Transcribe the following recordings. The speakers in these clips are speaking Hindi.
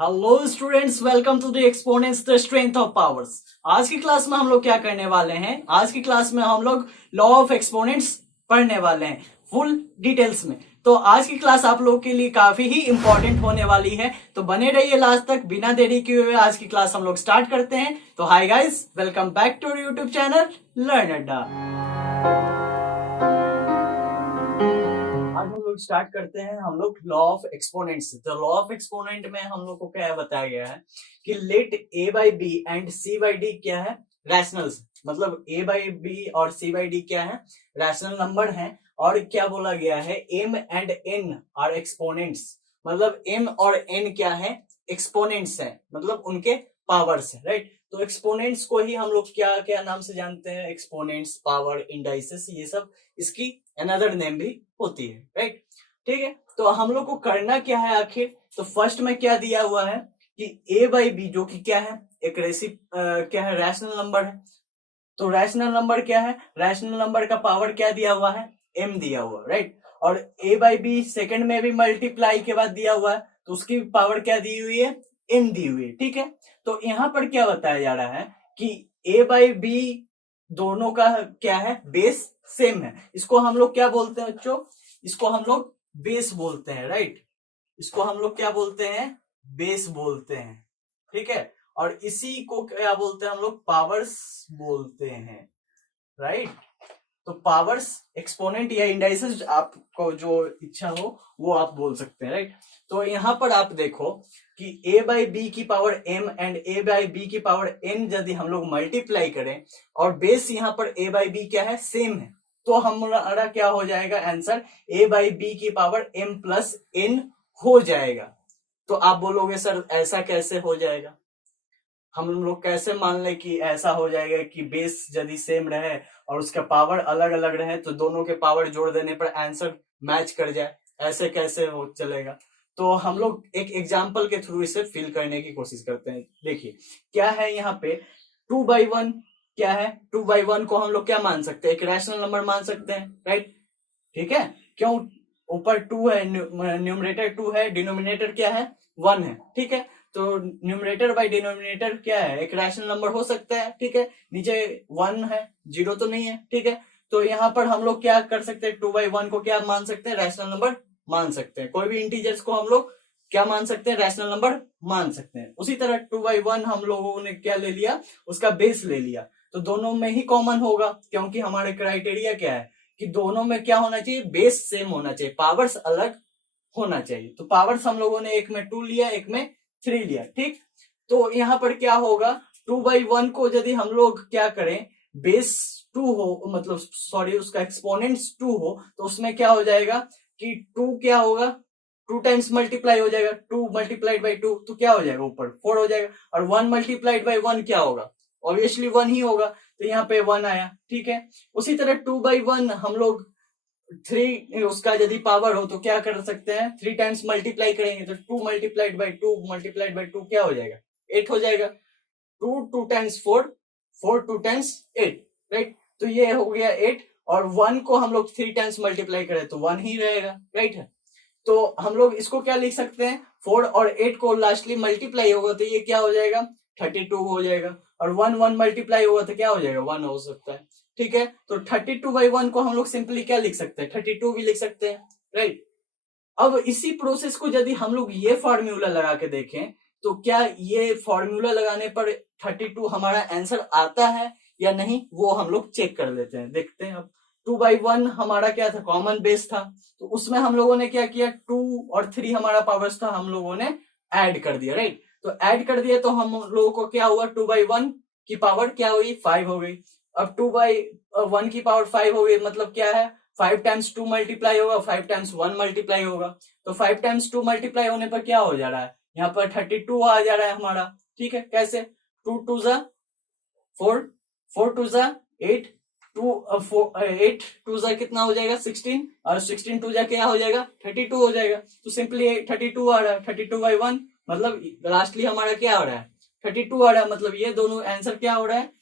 Hello students, welcome to the exponents the strength of powers. आज की क्लास में हम लोग क्या करने वाले हैं? आज की क्लास में हम लोग लॉ ऑफ एक्सपोनेंट्स पढ़ने वाले हैं फुल डिटेल्स में। तो आज की क्लास आप लोगों के लिए काफी ही इंपॉर्टेंट होने वाली है, तो बने रहिए लास्ट तक। बिना देरी किए हुए आज की क्लास हम लोग स्टार्ट करते हैं। तो hi guys, welcome back to YouTube channel learn Adda. आज हम लोग स्टार्ट करते हैं हम लोग लॉ ऑफ एक्सपोनेंट से। तो लॉ ऑफ एक्सपोनेंट में हम लोग को क्या बताया गया है कि let A by B and C by D क्या है? रैशनल्स। मतलब ए बाई बी और सी बाई डी क्या है? रैशनल नंबर है। और क्या बोला गया है? M and N are exponents. मतलब एम और एन क्या है? एक्सपोनेंट्स है, मतलब उनके पावर्स है, राइट। तो एक्सपोनेंट्स को ही हम लोग क्या क्या नाम से जानते हैं? एक्सपोनेंट्स, पावर, इंडाइसेस, ये सब इसकी अनदर नेम भी होती है, राइट। ठीक है, तो हम लोग को करना क्या है आखिर? तो फर्स्ट में क्या दिया हुआ है कि ए बाई बी जो कि क्या है? एक क्या है? रैशनल नंबर है। तो रैशनल नंबर क्या है? रैशनल नंबर का पावर क्या दिया हुआ है? एम दिया हुआ, राइट। और ए बाई बी सेकेंड में भी मल्टीप्लाई के बाद दिया हुआ है, तो उसकी पावर क्या दी हुई है? एन दी हुई है, ठीक है। तो यहां पर क्या बताया जा रहा है कि ए बाई बी दोनों का क्या है? बेस सेम है। इसको हम लोग क्या बोलते हैं बच्चों? इसको हम लोग बेस बोलते हैं, राइट। इसको हम लोग क्या बोलते हैं? बेस बोलते हैं, ठीक है। और इसी को क्या बोलते हैं हम लोग? पावर्स बोलते हैं, राइट। तो पावर्स, एक्सपोनेंट या इंडाइसेस, आपको जो इच्छा हो वो आप बोल सकते हैं, राइट। तो यहां पर आप देखो कि a बाई बी की power m and a by B की पावर n यदि हम लोग मल्टीप्लाई करें और बेस यहां पर a बाई बी क्या है? सेम है, तो हमारा क्या हो जाएगा आंसर? a बाई बी की पावर m प्लस n हो जाएगा। तो आप बोलोगे सर ऐसा कैसे हो जाएगा? हम लोग कैसे मान ले कि ऐसा हो जाएगा कि बेस यदि सेम रहे और उसका पावर अलग अलग रहे तो दोनों के पावर जोड़ देने पर आंसर मैच कर जाए? ऐसे कैसे हो चलेगा? तो हम लोग एक एग्जाम्पल के थ्रू इसे फिल करने की कोशिश करते हैं। देखिए क्या है यहाँ पे, 2/1 क्या है? 2/1 को हम लोग क्या मान सकते हैं? एक रैशनल नंबर मान सकते हैं, राइट। ठीक है, क्यों? ऊपर 2 है, न्यूमरेटर 2 है, डिनोमिनेटर क्या है? 1 है, ठीक है। तो न्यूमरेटर बाय डिनोमिनेटर क्या है? एक रैशनल नंबर हो सकता है, ठीक है। नीचे 1 है, 0 तो नहीं है, ठीक है। तो यहाँ पर हम लोग क्या कर सकते हैं? 2/1 को क्या मान सकते हैं? रैशनल नंबर मान सकते हैं। कोई भी इंटीजर्स को हम लोग क्या मान सकते हैं? रैशनल नंबर मान सकते हैं। उसी तरह 2/1 हम लोगों ने क्या ले लिया? उसका बेस ले लिया। तो दोनों में ही कॉमन होगा, क्योंकि हमारे क्राइटेरिया क्या है कि दोनों में क्या होना चाहिए? बेस सेम होना चाहिए, पावर्स अलग होना चाहिए। तो पावर्स हम लोगों ने एक में 2 लिया, एक में 3 लिया, ठीक। तो यहां पर क्या होगा? 2/1 को यदि हम लोग क्या करें? बेस 2 हो, मतलब सॉरी उसका एक्सपोनेंट्स 2 हो, तो उसमें क्या हो जाएगा कि 2 क्या होगा? 2 टाइम्स मल्टीप्लाई हो जाएगा, 2 मल्टीप्लाइड बाई 2 तो क्या हो जाएगा? ऊपर 4 हो जाएगा। और 1 मल्टीप्लाइड बाई 1 क्या होगा? ऑब्वियसली 1 ही होगा, तो यहाँ पे 1 आया, ठीक है। उसी तरह 2/1 हम लोग 3 उसका यदि पावर हो तो क्या कर सकते हैं? 3 टाइम्स मल्टीप्लाई करेंगे तो 2 मल्टीप्लाइड बाई 2 मल्टीप्लाइड बाई 2 क्या हो जाएगा? 8 हो जाएगा। 2 टाइम्स 4, 4 2 टाइम्स 8, राइट। तो ये हो गया 8। और 1 को हम लोग 3 टाइम्स मल्टीप्लाई करें तो 1 ही रहेगा, राइट है। तो हम लोग इसको क्या लिख सकते हैं? 4 और 8 को लास्टली मल्टीप्लाई होगा तो ये क्या हो जाएगा? 32 हो जाएगा। और 1 मल्टीप्लाई होगा तो क्या हो जाएगा? 1 हो सकता है, ठीक है। तो 32/1 को हम लोग सिंपली क्या लिख सकते हैं? 32 भी लिख सकते हैं, राइट। अब इसी प्रोसेस को यदि हम लोग ये फॉर्मूला लगा के देखें तो क्या ये फॉर्मूला लगाने पर 32 हमारा आंसर आता है या नहीं, वो हम लोग चेक कर लेते हैं, देखते हैं। अब 2/1 हमारा क्या था? कॉमन बेस था, तो उसमें हम लोगों ने क्या किया? 2 और 3 हमारा पावर्स था, हम लोगों ने ऐड कर दिया, राइट। तो ऐड कर दिया तो हम लोगों को क्या हुआ? 2/1 की पावर क्या हुई? 5 हो गई। अब 2/1 की पावर 5 हो गई, मतलब क्या है? 5 टाइम्स 2 मल्टीप्लाई होगा, 5 टाइम्स 1 मल्टीप्लाई होगा। तो 5 टाइम्स 2 मल्टीप्लाई होने पर क्या हो जा रहा है? यहाँ पर 32 आ जा रहा है हमारा, ठीक है। कैसे? 2 2 जा 4, 4 2 जा 8, 8 2 जा कितना हो जाएगा? 16, और 16 2 जा क्या हो जाएगा? 32 हो जाएगा। तो सिंपली 32 आ रहा है। 32/1 मतलब लास्टली हमारा क्या हो रहा है? 32 आ रहा है। मतलब ये दोनों आंसर क्या हो रहा है?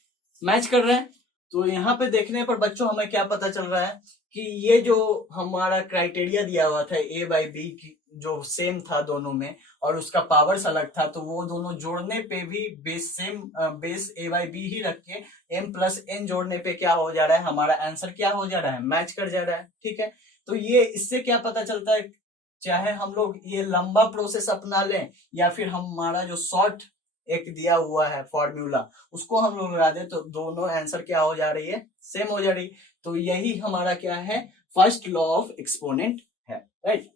मैच कर रहे हैं। तो यहाँ पे देखने पर बच्चों हमें क्या पता चल रहा है कि ये जो हमारा क्राइटेरिया दिया हुआ था ए बाई बी की जो सेम था दोनों में और उसका पावर्स अलग था, तो वो दोनों जोड़ने पे भी base same base A by B ही रख के एम प्लस एन जोड़ने पे क्या हो जा रहा है, हमारा आंसर क्या हो जा रहा है, मैच कर जा रहा है। ठीक है, तो ये इससे क्या पता चलता है, चाहे हम लोग ये लंबा प्रोसेस अपना लें या फिर हमारा जो शॉर्ट एक दिया हुआ है फॉर्मूला उसको हम लोग लगा दें, तो दोनों आंसर क्या हो जा रही है, सेम हो जा रही। तो यही हमारा क्या है, फर्स्ट लॉ ऑफ एक्सपोनेंट है, राइट।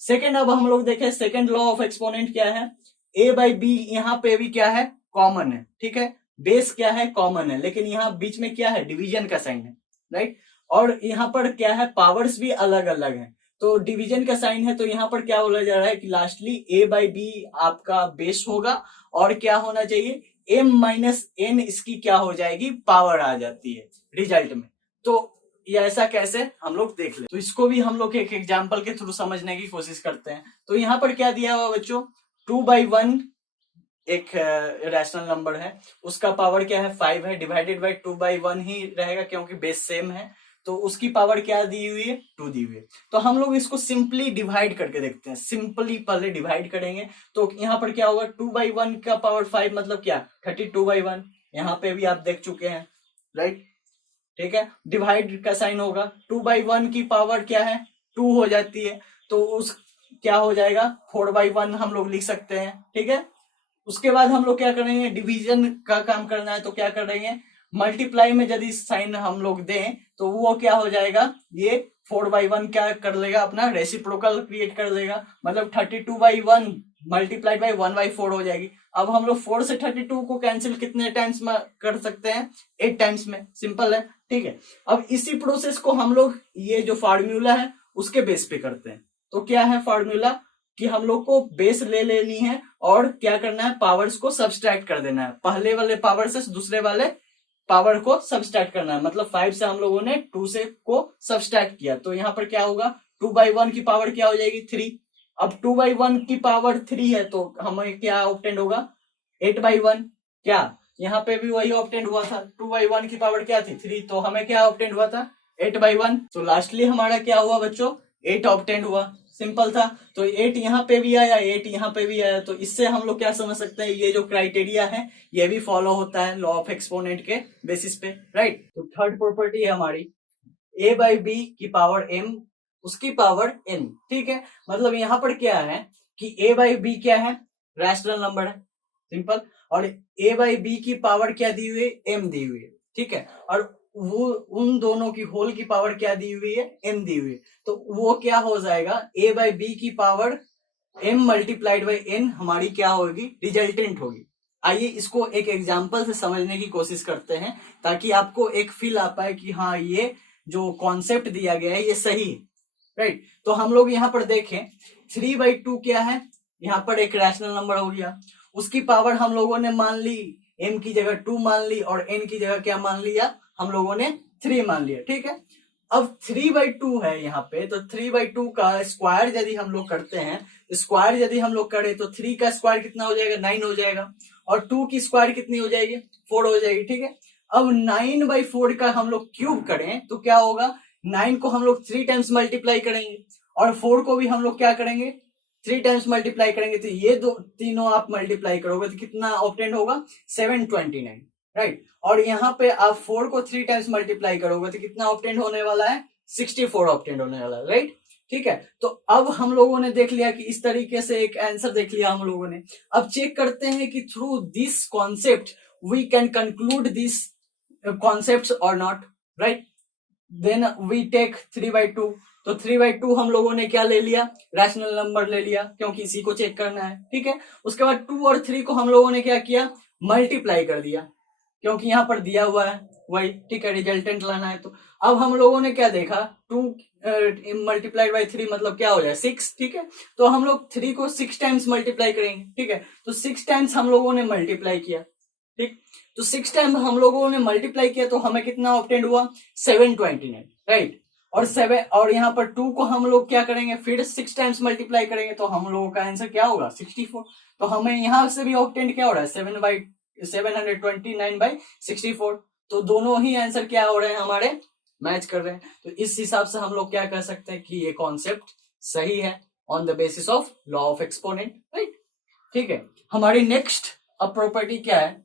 सेकेंड, अब हम लोग देखें सेकेंड लॉ ऑफ एक्सपोनेंट क्या है। ए बाई बी यहाँ पे भी क्या है, कॉमन है। ठीक है, बेस क्या है, कॉमन है, लेकिन यहाँ बीच में क्या है, डिवीजन का साइन है, राइट। और यहाँ पर क्या है, पावर्स भी अलग अलग है, तो डिवीजन का साइन है, तो यहाँ पर क्या बोला जा रहा है कि लास्टली ए बाई बी आपका बेस होगा और क्या होना चाहिए, एम माइनस एन इसकी क्या हो जाएगी, पावर आ जाती है रिजल्ट में। तो ये ऐसा कैसे हम लोग देख ले, तो इसको भी हम लोग एक एग्जांपल के थ्रू समझने की कोशिश करते हैं। तो यहाँ पर क्या दिया हुआ बच्चों, 2/1 एक रैशनल नंबर है, उसका पावर क्या है, 5 है, डिवाइडेड बाई 2/1 ही रहेगा क्योंकि बेस सेम है, तो उसकी पावर क्या दी हुई है, 2 दी हुई है। तो हम लोग इसको सिंपली डिवाइड करके देखते हैं, सिंपली पहले डिवाइड करेंगे, तो यहाँ पर क्या होगा, 2/1 का पावर 5 मतलब क्या, 32/1, यहाँ पे भी आप देख चुके हैं, राइट। ठीक है, डिवाइड का साइन होगा, 2/1 की पावर क्या है, 2 हो जाती है, तो उस क्या हो जाएगा, 4/1 हम लोग लिख सकते हैं। ठीक है, उसके बाद हम लोग क्या करेंगे, डिवीजन का काम करना है, तो क्या करेंगे, मल्टीप्लाई में यदि साइन हम लोग दें तो वो क्या हो जाएगा, ये 4/1 क्या कर लेगा, अपना रेसिप्रोकल क्रिएट कर लेगा, मतलब 32/1 मल्टीप्लाइड बाई 1/4 हो जाएगी। अब हम लोग 4 से 32 को कैंसिल कितने टाइम्स में कर सकते हैं, 8 टाइम्स में, सिंपल है। ठीक है, अब इसी प्रोसेस को हम लोग ये जो फार्मूला है उसके बेस पे करते हैं। तो क्या है फार्मूला, कि हम लोग को बेस ले लेनी है और क्या करना है, पावर्स को सब्सट्रैक्ट कर देना है, पहले वाले पावर से दूसरे वाले पावर को सब्सट्रैक्ट करना है, मतलब 5 से हम लोगों ने 2 से को सब्सट्रैक्ट किया, तो यहाँ पर क्या होगा, 2/1 की पावर क्या हो जाएगी, 3। अब 2/1 की पावर 3 है, तो हमें क्या ऑब्टेंड होगा, 8/1। क्या यहाँ पे भी वही ऑब्टेंड हुआ था, 2/1 की पावर क्या थी, 3, तो हमें क्या ऑब्टेंड हुआ था, 8/1। तो लास्टली हमारा क्या हुआ बच्चों, 8 ऑब्टेंड हुआ, सिंपल था। तो 8 यहाँ पे भी आया, 8 यहाँ पे भी आया, तो इससे हम लोग क्या समझ सकते हैं, ये जो क्राइटेरिया है ये भी फॉलो होता है लॉ ऑफ एक्सपोनेंट के बेसिस पे, राइट। तो थर्ड प्रॉपर्टी है हमारी, ए बाई बी की पावर एम उसकी पावर एन। ठीक है, मतलब यहाँ पर क्या है कि ए बाई बी क्या है, रैशनल नंबर है, सिंपल, और ए बाई बी की पावर क्या दी हुई है, एम दी हुई है। ठीक है, और वो उन दोनों की होल की पावर क्या दी हुई है, एम दी हुई है, तो वो क्या हो जाएगा, ए बाई बी की power M multiplied by N हमारी क्या होगी, रिजल्टेंट होगी। आइए इसको एक एग्जाम्पल से समझने की कोशिश करते हैं ताकि आपको एक फील आ पाए कि हाँ ये जो कॉन्सेप्ट दिया गया है ये सही है, राइट। तो हम लोग यहाँ पर देखें, 3/2 क्या है, यहाँ पर एक रैशनल नंबर हो गया, उसकी पावर हम लोगों ने मान ली, एम की जगह 2 मान ली और एन की जगह क्या मान लिया, हम लोगों ने 3 मान लिया। ठीक है, अब 3/2 है यहाँ पे, तो 3/2 का स्क्वायर यदि हम लोग करते हैं, स्क्वायर यदि हम लोग करें तो 3 का स्क्वायर कितना हो जाएगा, 9 हो जाएगा, और 2 की स्क्वायर कितनी हो जाएगी, 4 हो जाएगी। ठीक है, अब 9/4 का हम लोग क्यूब करें तो क्या होगा, 9 को हम लोग 3 टाइम्स मल्टीप्लाई करेंगे और 4 को भी हम लोग क्या करेंगे, 3 टाइम्स मल्टीप्लाई करेंगे, तो ये दो तीनों आप मल्टीप्लाई करोगे तो कितना ऑब्टेंड होगा, 729, राइट। और यहाँ पे आप 4 को 3 टाइम्स मल्टीप्लाई करोगे तो कितना ऑब्टेंड होने वाला है, 64 ऑब्टेंड होने वाला है, राइट। ठीक है, तो अब हम लोगों ने देख लिया कि इस तरीके से एक आंसर देख लिया हम लोगों ने। अब चेक करते हैं कि through this concept we can conclude this concept और not, right. Then we take 3/2, तो 3/2 हम लोगों ने क्या ले लिया, रैशनल नंबर ले लिया क्योंकि इसी को चेक करना है। ठीक है, उसके बाद 2 और 3 को हम लोगों ने क्या किया, मल्टीप्लाई कर दिया क्योंकि यहाँ पर दिया हुआ है वही। ठीक है, रिजल्टेंट लाना है, तो अब हम लोगों ने क्या देखा, 2 मल्टीप्लाइड बाई 3 मतलब क्या हो जाए, 6। ठीक है, तो हम लोग 3 को 6 टाइम्स मल्टीप्लाई करेंगे। ठीक है, तो 6 टाइम्स हम लोगों ने मल्टीप्लाई किया, ठीक, तो 6 टाइम हम लोगों ने मल्टीप्लाई किया तो हमें कितना ऑब्टेंड हुआ, 729, राइट। और 7 और यहाँ पर 2 को हम लोग क्या करेंगे, फिर 6 टाइम्स मल्टीप्लाई करेंगे तो हम लोगों का आंसर क्या होगा, 64। तो हमें यहाँ से भी ऑब्टेंड क्या हो रहा है, 729/64। तो दोनों ही आंसर क्या हो रहे हैं हमारे, मैच कर रहे हैं। तो इस हिसाब से हम लोग क्या कह सकते हैं कि ये कॉन्सेप्ट सही है on the basis of law of exponent, right. ठीक है, हमारी नेक्स्ट अब प्रॉपर्टी क्या है,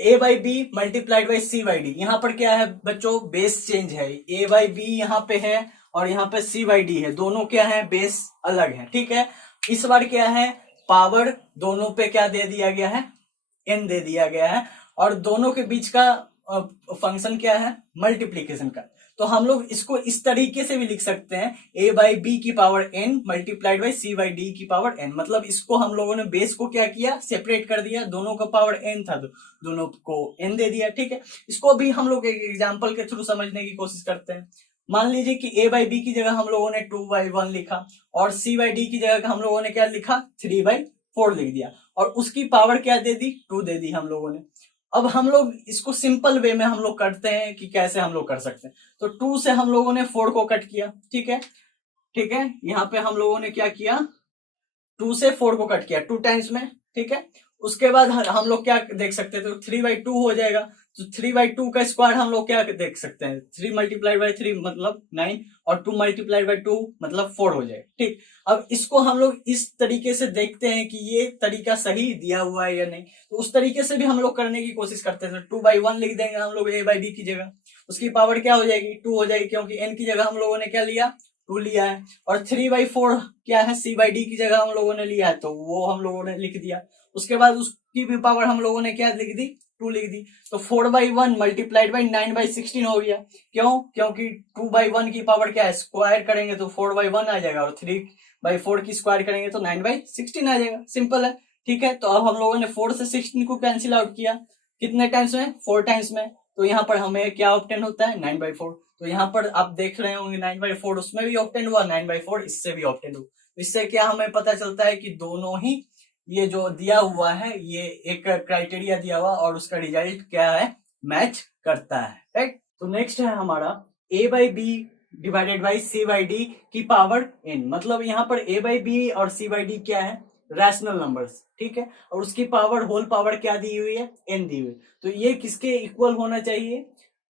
a by B multiplied by C by D. यहाँ पर क्या है बच्चों, बेस चेंज है, a बाई बी यहाँ पे है और यहाँ पे c बाई डी है, दोनों क्या है, बेस अलग है। ठीक है, इस बार क्या है, पावर दोनों पे क्या दे दिया गया है, n दे दिया गया है, और दोनों के बीच का फंक्शन क्या है, मल्टीप्लीकेशन का। तो हम लोग इसको इस तरीके से भी लिख सकते हैं, a बाई बी की power n multiplied by C by D की पावर n। मतलब इसको हम लोगों ने बेस को क्या किया, सेपरेट कर दिया, दोनों का पावर n था तो दोनों को n दे दिया। ठीक है, इसको भी हम लोग एक एग्जाम्पल के थ्रू समझने की कोशिश करते हैं। मान लीजिए कि a बाई बी की जगह हम लोगों ने 2/1 लिखा और c बाई डी की जगह हम लोगों ने क्या लिखा, 3/4 लिख दिया, और उसकी पावर क्या दे दी, 2 दे दी हम लोगों ने। अब हम लोग इसको सिंपल वे में हम लोग करते हैं कि कैसे हम लोग कर सकते हैं। तो 2 से हम लोगों ने 4 को कट किया। ठीक है, ठीक है, यहाँ पे हम लोगों ने क्या किया, 2 से 4 को कट किया 2 टाइम्स में। ठीक है, उसके बाद हम लोग क्या देख सकते हैं, तो 3/2 हो जाएगा। तो 3/2 का स्क्वायर हम लोग क्या देख सकते हैं, 3 मल्टीप्लाई बाई 3 मतलब 9 और 2 मल्टीप्लाई बाई 2 मतलब 4 हो जाएगा। ठीक, अब इसको हम लोग इस तरीके से देखते हैं कि ये तरीका सही दिया हुआ है या नहीं। तो उस तरीके से भी हम लोग करने की कोशिश करते हैं। 2/1 लिख देंगे हम लोग a बाई बी की जगह, उसकी पावर क्या हो जाएगी, 2 हो जाएगी, क्योंकि n की जगह हम लोगों ने क्या लिया, 2 लिया है। और 3/4 क्या है, c बाई डी की जगह हम लोगों ने लिया है, तो वो हम लोगों ने लिख दिया। उसके बाद उसकी भी पावर हम लोगों ने क्या लिख दी, 2 लिख दी। तो 4/1 मल्टीप्लाइड बाई 9/16 हो गया। क्यों, क्योंकि 2/1 की पावर क्या है, स्क्वायर करेंगे तो 4/1 आ जाएगा, और 3/4 की स्क्वायर करेंगे तो 9/16 आ जाएगा। सिंपल है। ठीक है, तो अब हम लोगों ने 4 से 16 को कैंसिल आउट किया, कितने टाइम्स में, 4 टाइम्स में। तो यहाँ पर हमें क्या ऑब्टेन होता है, 9/4। तो यहाँ पर आप देख रहे होंगे 9/4 उसमें भी ऑब्टेन हुआ, 9/4 इससे भी ऑब्टेन हुआ। इससे क्या हमें पता चलता है कि दोनों ही ये जो दिया हुआ है, ये एक क्राइटेरिया दिया हुआ और उसका रिजल्ट क्या है, मैच करता है, राइट। तो नेक्स्ट है हमारा a by B divided by C by D की पावर n। मतलब यहाँ पर a बाई बी और c बाई डी क्या है, रैशनल नंबर्स। ठीक है, और उसकी पावर होल पावर क्या दी हुई है, n दी हुई। तो ये किसके इक्वल होना चाहिए,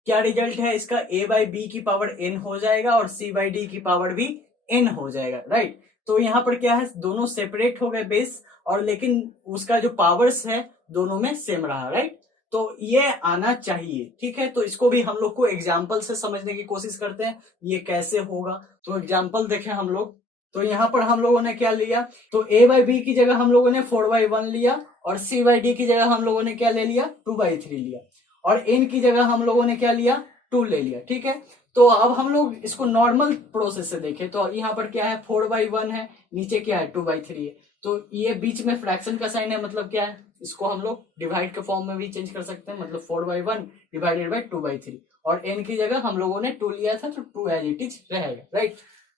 क्या रिजल्ट है इसका, a बाई बी की पावर n हो जाएगा और c बाई डी की पावर भी n हो जाएगा, राइट। तो यहाँ पर क्या है, दोनों सेपरेट हो गए बेस, और लेकिन उसका जो पावर्स है दोनों में सेम रहा, राइट। तो ये आना चाहिए। ठीक है, तो इसको भी हम लोग को एग्जाम्पल से समझने की कोशिश करते हैं ये कैसे होगा। तो एग्जाम्पल देखें हम लोग, तो यहाँ पर हम लोगों ने क्या लिया, तो a बाई बी की जगह हम लोगों ने 4/1 लिया, और c बाई डी की जगह हम लोगों ने क्या ले लिया, 2/3 लिया, और n की जगह हम लोगों ने क्या लिया, 2 ले लिया। ठीक है, तो अब हम लोग इसको नॉर्मल प्रोसेस से देखें, तो यहाँ पर क्या है, 4/1 है, नीचे क्या है, 2/3 है। तो ये बीच में फ्रैक्शन का साइन है, मतलब क्या है, इसको हम लोग डिवाइड के फॉर्म में भी चेंज कर सकते हैं, मतलब 4/1 डिवाइडेड बाई 2/3, और n की जगह हम लोगों ने 2 लिया था तो 2 एज इट इज रहेगा, राइट।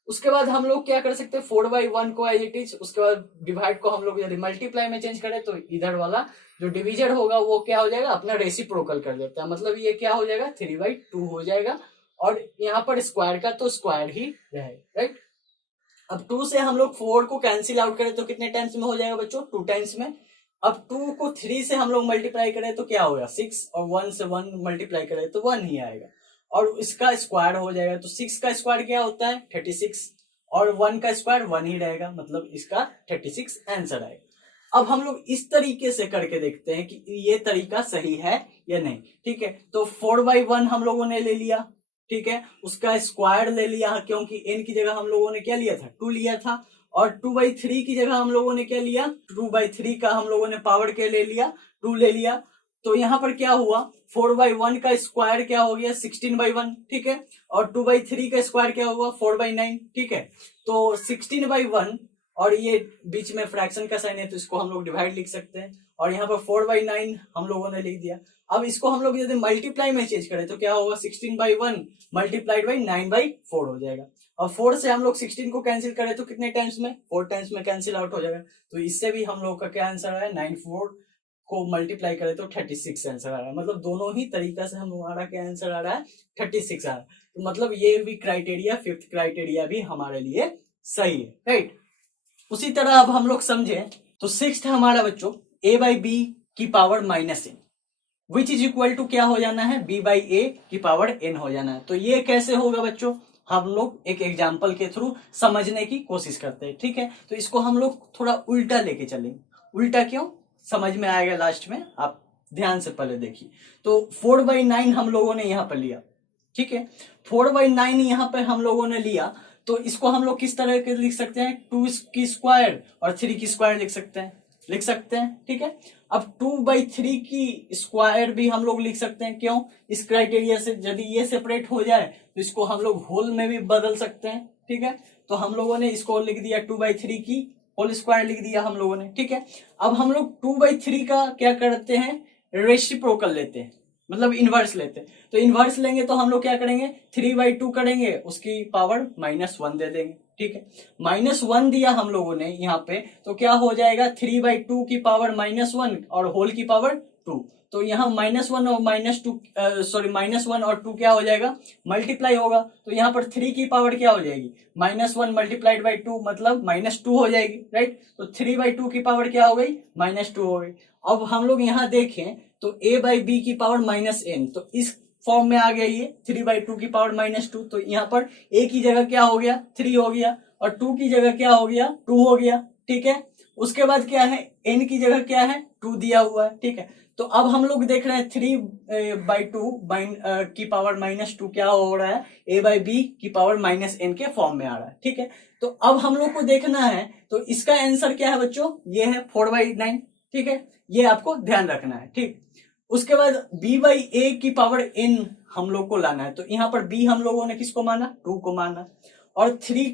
उसके बाद हम लोग क्या कर सकते हैं, 4/1 को एज इट इज, उसके बाद डिवाइड को हम लोग यदि मल्टीप्लाई में चेंज करें तो इधर वाला जो डिविजन होगा वो क्या हो जाएगा, अपना रेसिप्रोकल कर देता है, मतलब ये क्या हो जाएगा, 3/2 हो जाएगा, और यहाँ पर स्क्वायर का तो स्क्वायर ही रहेगा, राइट। अब 2 से हम लोग 4 को कैंसिल आउट करें तो कितने टाइम्स में हो जाएगा बच्चों, 2 टाइम्स में। अब 2 को 3 से हम लोग मल्टीप्लाई करें तो क्या होगा, 6, और 1 से 1 मल्टीप्लाई करें तो 1 ही आएगा, और इसका स्क्वायर हो जाएगा। तो 6 का स्क्वायर क्या होता है, 36, और 1 का स्क्वायर 1 ही रहेगा, मतलब इसका 36 आंसर आएगा। अब हम लोग इस तरीके से करके देखते हैं कि ये तरीका सही है या नहीं। ठीक है, तो 4/1 हम लोगों ने ले लिया, ठीक है, उसका स्क्वायर ले लिया, क्योंकि n की जगह हम लोगों ने क्या लिया था, 2 लिया था, और 2/3 की जगह हम लोगों ने क्या लिया, 2/3 का हम लोगों ने पावर के ले लिया, 2 ले लिया। तो यहाँ पर क्या हुआ, 4/1 का स्क्वायर क्या हो गया, 16/1, ठीक है, और 2/3 का स्क्वायर क्या हुआ, 4/9, ठीक है। तो 16/1, और ये बीच में फ्रैक्शन का साइन है तो इसको हम लोग डिवाइड लिख सकते हैं, और यहाँ पर 4/9 हम लोगों ने लिख दिया। अब इसको हम लोग यदि मल्टीप्लाई में चेंज करें तो क्या होगा, 16/1 मल्टीप्लाइड बाई 9/4 हो जाएगा। और 4 से हम लोग 16 को कैंसिल करें तो कितने टाइम्स में, 4 टाइम्स में कैंसिल आउट हो जाएगा। तो इससे भी हम लोग का क्या आंसर आया, 94 को मल्टीप्लाई करें तो 36 आंसर आ रहा है। मतलब दोनों ही तरीका से हमारा क्या आंसर आ रहा है, 36 आ रहा है। तो मतलब ये भी क्राइटेरिया, 5th क्राइटेरिया भी हमारे लिए सही है, राइट। उसी तरह अब हम लोग समझे तो 6th हमारा बच्चों a बाई बी की power -n। Which is equal to क्या हो जाना है, b बाई ए की पावर n हो जाना है। तो ये कैसे होगा बच्चों, हम लोग एक एग्जाम्पल के थ्रू समझने की कोशिश करते हैं, ठीक है। तो इसको हम लोग थोड़ा उल्टा लेके चलेंगे। उल्टा क्यों, समझ में आएगा लास्ट में, आप ध्यान से पहले देखिए। तो 4/9 हम लोगों ने यहाँ पर लिया, ठीक है। 4/9 यहाँ पर हम लोगों ने लिया, तो इसको हम लोग किस तरह के लिख सकते हैं, 2 की स्क्वायर और 3 की स्क्वायर लिख सकते हैं, ठीक है। अब 2/3 की स्क्वायर भी हम लोग लिख सकते हैं, क्यों, इस क्राइटेरिया से यदि ये सेपरेट हो जाए तो इसको हम लोग होल में भी बदल सकते हैं, ठीक है। तो हम लोगों ने इसको लिख दिया 2/3 की होल स्क्वायर लिख दिया हम लोगों ने, ठीक है। अब हम लोग 2/3 का क्या करते हैं, रेसिप्रोकल लेते हैं, मतलब इनवर्स लेते हैं। तो इनवर्स लेंगे तो हम लोग क्या करेंगे, 3/2 करेंगे, उसकी पावर -1 दे देंगे, ठीक है। -1 दिया हम लोगों ने यहाँ पे, तो क्या हो जाएगा, 3/2 की पावर -1 और होल की पावर 2। तो यहाँ -1 और -1 और 2 क्या हो जाएगा, मल्टीप्लाई होगा। तो यहाँ पर 3 की पावर क्या हो जाएगी, -1 मल्टीप्लाइड बाई 2 मतलब -2 हो जाएगी, राइट। तो 3/2 की पावर क्या हो गई, -2 हो गई। अब हम लोग यहाँ देखें तो a/b की पावर -n, तो इस फॉर्म में आ गया ये 3/2 की पावर -2। तो यहाँ पर a की जगह क्या हो गया, 3 हो गया, और 2 की जगह क्या हो गया, 2 हो गया, ठीक है। उसके बाद क्या है, n की जगह क्या है, 2 दिया हुआ है, ठीक है। तो अब हम लोग देख रहे हैं 3/2 की पावर -2 क्या हो रहा है, a/b की पावर -n के फॉर्म में आ रहा है, ठीक है। तो अब हम लोग को देखना है, तो इसका आंसर क्या है बच्चों, ये है 4/9, ठीक है। ये आपको ध्यान रखना है, ठीक। उसके बाद b/a की पावर n हम लोग को लाना है। तो यहाँ पर b हम लोगों ने किसको माना, 2 को माना, और 3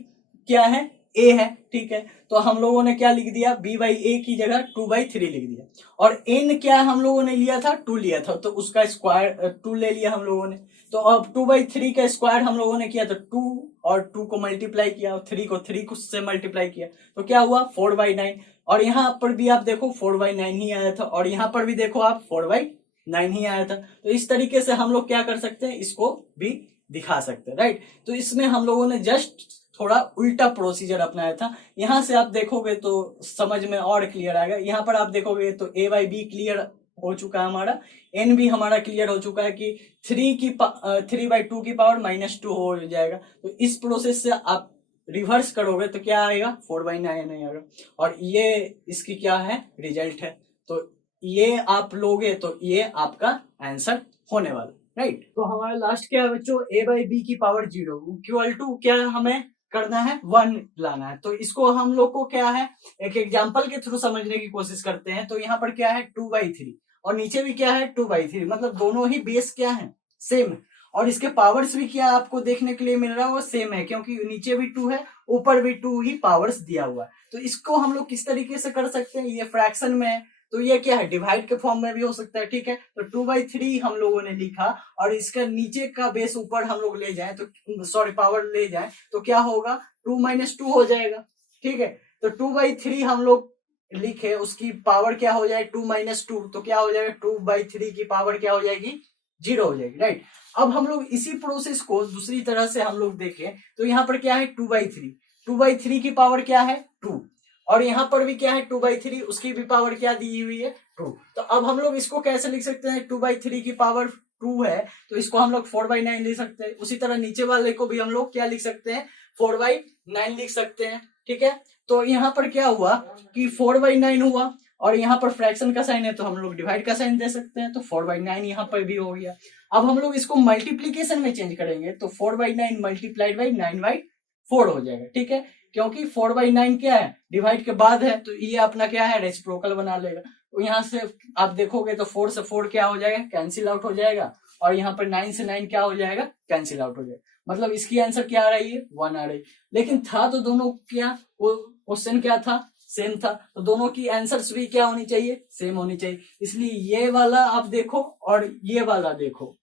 क्या है, a है, ठीक है। तो हम लोगों ने क्या लिख दिया, b/a की जगह 2/3 लिख दिया, और n क्या हम लोगों ने लिया था, 2 लिया था, तो उसका स्क्वायर 2 ले लिया हम लोगों ने। तो अब 2/3 का स्क्वायर हम लोगों ने किया, तो 2 और 2 को मल्टीप्लाई किया, और 3 को 3 से मल्टीप्लाई किया, तो क्या हुआ 4/9। और यहाँ पर भी आप देखो 4/9 ही आया था, और यहाँ पर भी देखो आप 4/9 ही आया था। तो इस तरीके से हम लोग क्या कर सकते हैं, इसको भी दिखा सकते हैं, राइट। तो इसमें हम लोगों ने जस्ट थोड़ा उल्टा प्रोसीजर अपनाया था। यहां से आप देखोगे तो समझ में और क्लियर आएगा। यहाँ पर आप देखोगे तो a/b क्लियर हो चुका है हमारा, n भी हमारा क्लियर हो चुका है कि 3/2 की पावर -2 हो जाएगा। तो इस प्रोसेस से आप रिवर्स करोगे तो क्या आएगा, 4/9 आएगा, और ये इसकी क्या है, रिजल्ट है। तो ये आप लोगे तो ये आपका आंसर होने वाला, राइट। तो हमारा लास्ट क्या है बच्चों, a/b की पावर 0 इक्वल टू क्या हमें करना है, 1 लाना है। तो इसको हम लोग को क्या है, एक एग्जांपल के थ्रू समझने की कोशिश करते हैं। तो यहाँ पर क्या है, 2/3, और नीचे भी क्या है, 2/3, मतलब दोनों ही बेस क्या है, सेम है। और इसके पावर्स भी क्या आपको देखने के लिए मिल रहा है, वो सेम है, क्योंकि नीचे भी 2 है, ऊपर भी 2 ही पावर्स दिया हुआ है। तो इसको हम लोग किस तरीके से कर सकते हैं, ये फ्रैक्शन में है, तो ये क्या है, डिवाइड के फॉर्म में भी हो सकता है, ठीक है। तो 2/3 हम लोगों ने लिखा, और इसका नीचे का बेस ऊपर हम लोग ले जाए, तो सॉरी पावर ले जाए, तो क्या होगा, 2 - 2 हो जाएगा, ठीक है। तो 2/3 हम लोग लिखे, उसकी पावर क्या हो जाए, 2 - 2, तो क्या हो जाएगा, 2/3 की पावर क्या हो जाएगी, 0 हो जाएगी, राइट। अब हम लोग इसी प्रोसेस को दूसरी तरह से हम लोग देखें, तो यहाँ पर क्या है, 2/3 की पावर क्या है, 2, और यहाँ पर भी क्या है, 2/3, उसकी भी पावर क्या दी हुई है, 2। तो अब हम लोग इसको कैसे लिख सकते हैं, 2/3 की पावर 2 है, तो इसको हम लोग 4/9 लिख सकते हैं। उसी तरह नीचे वाले को भी हम लोग क्या लिख सकते हैं, 4/9 लिख सकते हैं, ठीक है। तो यहाँ पर क्या हुआ कि 4/9 हुआ, और यहाँ पर फ्रैक्शन का साइन है, तो हम लोग डिवाइड का साइन दे सकते हैं, तो 4/9 यहाँ पर भी हो गया। अब हम लोग इसको मल्टीप्लीकेशन में चेंज करेंगे, तो 4/9 मल्टीप्लाइड बाई 9/4 हो जाएगा, ठीक है। क्योंकि 4/9 क्या है, डिवाइड के बाद है, तो ये अपना क्या है, रेसिप्रोकल बना लेगा। तो यहाँ से आप देखोगे तो 4 से 4 क्या हो जाएगा, कैंसिल आउट हो जाएगा, और यहाँ पर 9 से 9 क्या हो जाएगा, कैंसिल आउट हो जाएगा। मतलब इसकी आंसर क्या आ रही है, 1 आ रही है। लेकिन था तो दोनों क्या, वो क्वेश्चन क्या था, सेम था, तो दोनों की आंसर्स भी क्या होनी चाहिए, सेम होनी चाहिए। इसलिए ये वाला आप देखो और ये वाला देखो,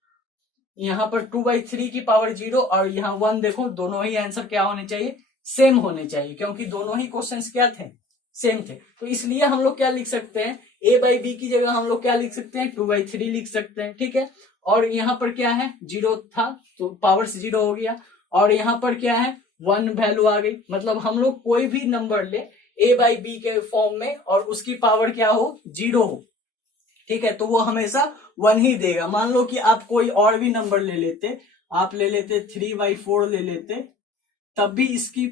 यहाँ पर 2/3 की पावर 0 और यहाँ 1 देखो, दोनों ही आंसर क्या होने चाहिए, सेम होने चाहिए, क्योंकि दोनों ही क्वेश्चंस क्या थे, सेम थे। तो इसलिए हम लोग क्या लिख सकते हैं, a/b की जगह हम लोग क्या लिख सकते हैं, 2/3 लिख सकते हैं, ठीक है। और यहाँ पर क्या है, 0 था तो पावर 0 हो गया, और यहाँ पर क्या है, 1 वैल्यू आ गई। मतलब हम लोग कोई भी नंबर ले a/b के फॉर्म में और उसकी पावर क्या हो, 0 हो, ठीक है, तो वो हमेशा 1 ही देगा। मान लो कि आप कोई और भी नंबर ले लेते, आप ले लेते 3/4 ले लेते, तब भी इसकी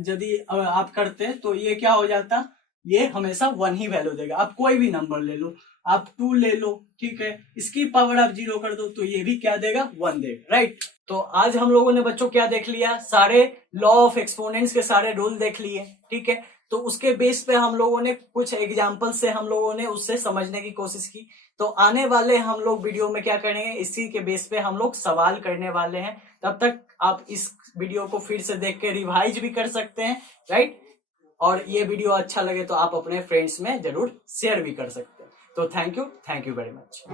यदि आप करते तो ये क्या हो जाता, ये हमेशा 1 ही वैल्यू देगा। आप कोई भी नंबर ले लो, आप 2 ले लो, ठीक है, इसकी पावर आप 0 कर दो तो ये भी क्या देगा, 1 देगा, राइट। तो आज हम लोगों ने बच्चों क्या देख लिया, सारे लॉ ऑफ एक्सपोनेंट्स के सारे रूल देख लिए, ठीक है। तो उसके बेस पे हम लोगों ने कुछ एग्जाम्पल से हम लोगों ने उससे समझने की कोशिश की। तो आने वाले हम लोग वीडियो में क्या करेंगे, इसी के बेस पे हम लोग सवाल करने वाले हैं। तब तक आप इस वीडियो को फिर से देख के रिवाइज भी कर सकते हैं, राइट। और ये वीडियो अच्छा लगे तो आप अपने फ्रेंड्स में जरूर शेयर भी कर सकते हैं। तो थैंक यू वेरी मच।